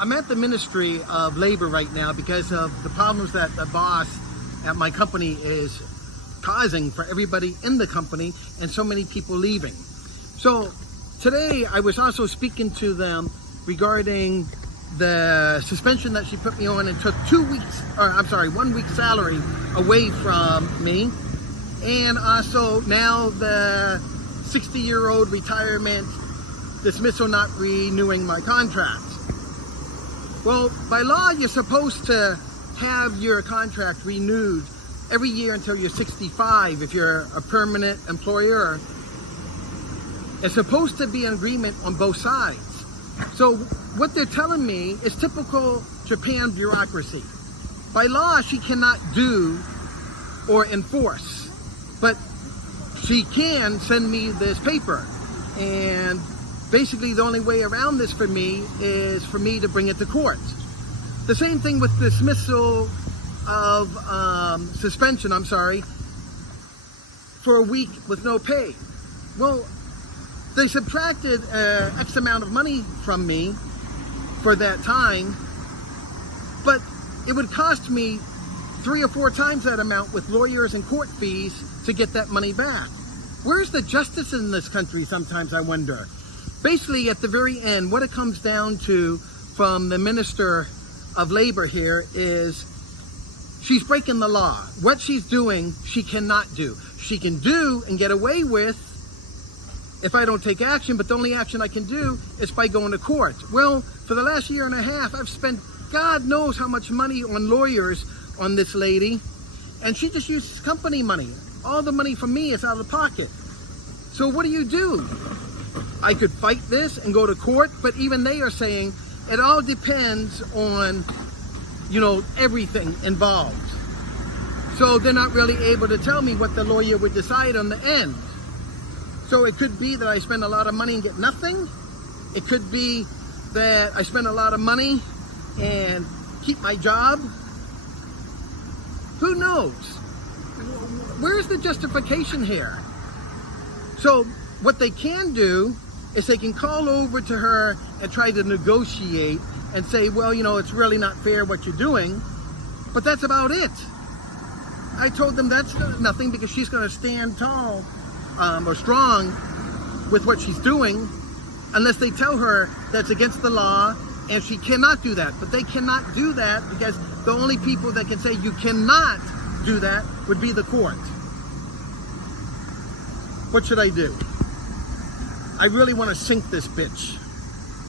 I'm at the Ministry of Labor right now because of the problems that the boss at my company is causing for everybody in the company and so many people leaving. So today I was also speaking to them regarding the suspension that she put me on and took 1 week's salary away from me. And also now the 60-year-old retirement dismissal, not renewing my contract. Well, by law, you're supposed to have your contract renewed every year until you're 65 if you're a permanent employer. It's supposed to be an agreement on both sides. So what they're telling me is typical Japan bureaucracy. By law, she cannot do or enforce, but she can send me this paper. And basically the only way around this for me is for me to bring it to court. The same thing with dismissal of suspension, for a week with no pay. Well, they subtracted X amount of money from me for that time, but it would cost me 3 or 4 times that amount with lawyers and court fees to get that money back. Where's the justice in this country, sometimes I wonder? Basically, at the very end, what it comes down to from the Minister of Labor here is she's breaking the law. What she's doing, she cannot do. She can do and get away with if I don't take action, but the only action I can do is by going to court. Well, for the last year and a half, I've spent God knows how much money on lawyers on this lady, and she just uses company money. All the money from me is out of pocket. So what do? I could fight this and go to court, but even they are saying it all depends on, everything involved. So they're not really able to tell me what the lawyer would decide on the end. So it could be that I spend a lot of money and get nothing. It could be that I spend a lot of money and keep my job. Who knows? Where's the justification here? So what they can do is they can call over to her and try to negotiate and say, well, it's really not fair what you're doing, but that's about it. I told them that's nothing because she's going to stand tall or strong with what she's doing unless they tell her that's against the law and she cannot do that. But they cannot do that because the only people that can say you cannot do that would be the court. What should I do? I really want to sink this bitch.